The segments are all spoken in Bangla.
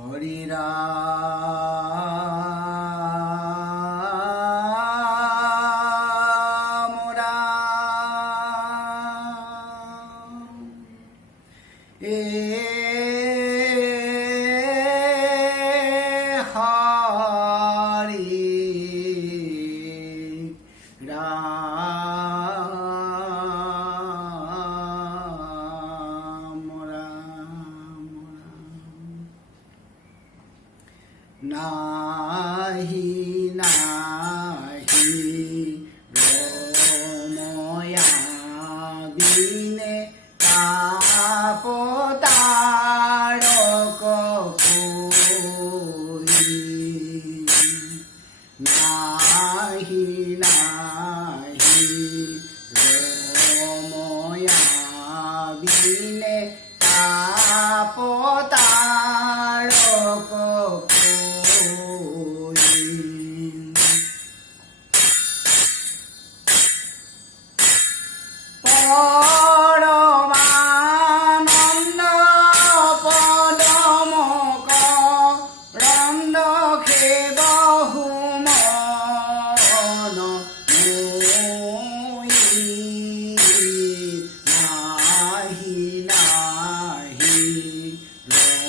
হরি রাম রাম হরি রাম নাহি নাহি রময়া বিনে তাপতারক পুরি নাহি নাহি রময়া বিনে তাপতারক পরমানন্দ পদমক রন্দ খেবহু মন নাহি নাহি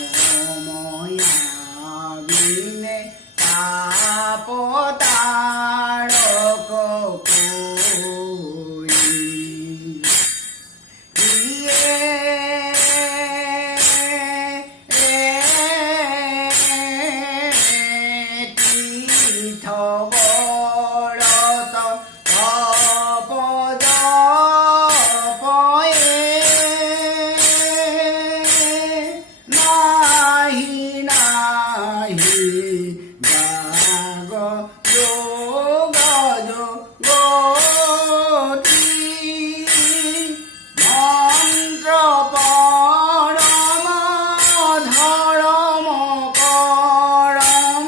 রময়া বিনে তাপতারক তীর্থবরত অপদ পয়ে নাহি নাহি জাগ যোগ যোগতি মন্ত্র পরম ধরম করম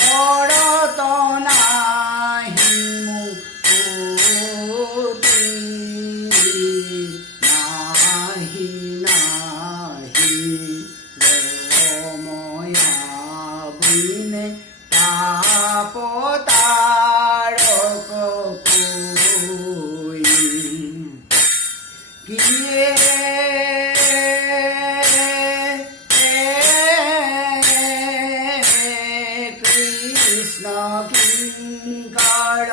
করত নাহি মুক্তি নাহি নাহি রময়া বিনে তাপতারক কিয়ে কৃষ্ণ কিঙ্কর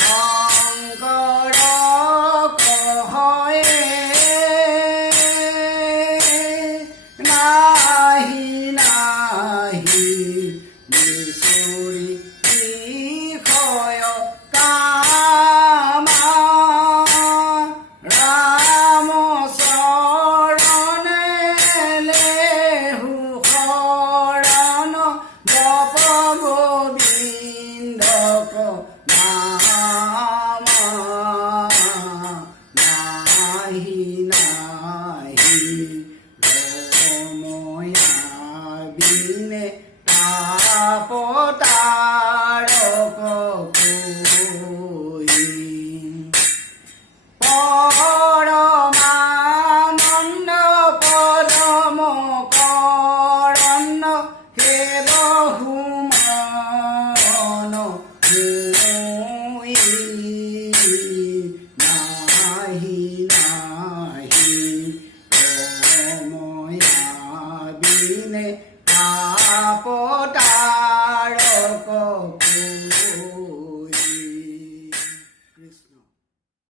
শঙ্কর কহে নাহি নাহি বিশুরি বিষয় কামা রাম শরণে লেহু শরণ জপ গোবিন্দক নাম নাহি নাহি রময়া বিনে তাপতারক পরমানন্দ পরম করণ খেবহু মন নাহি নাহি রময়া বিনে তাপতারক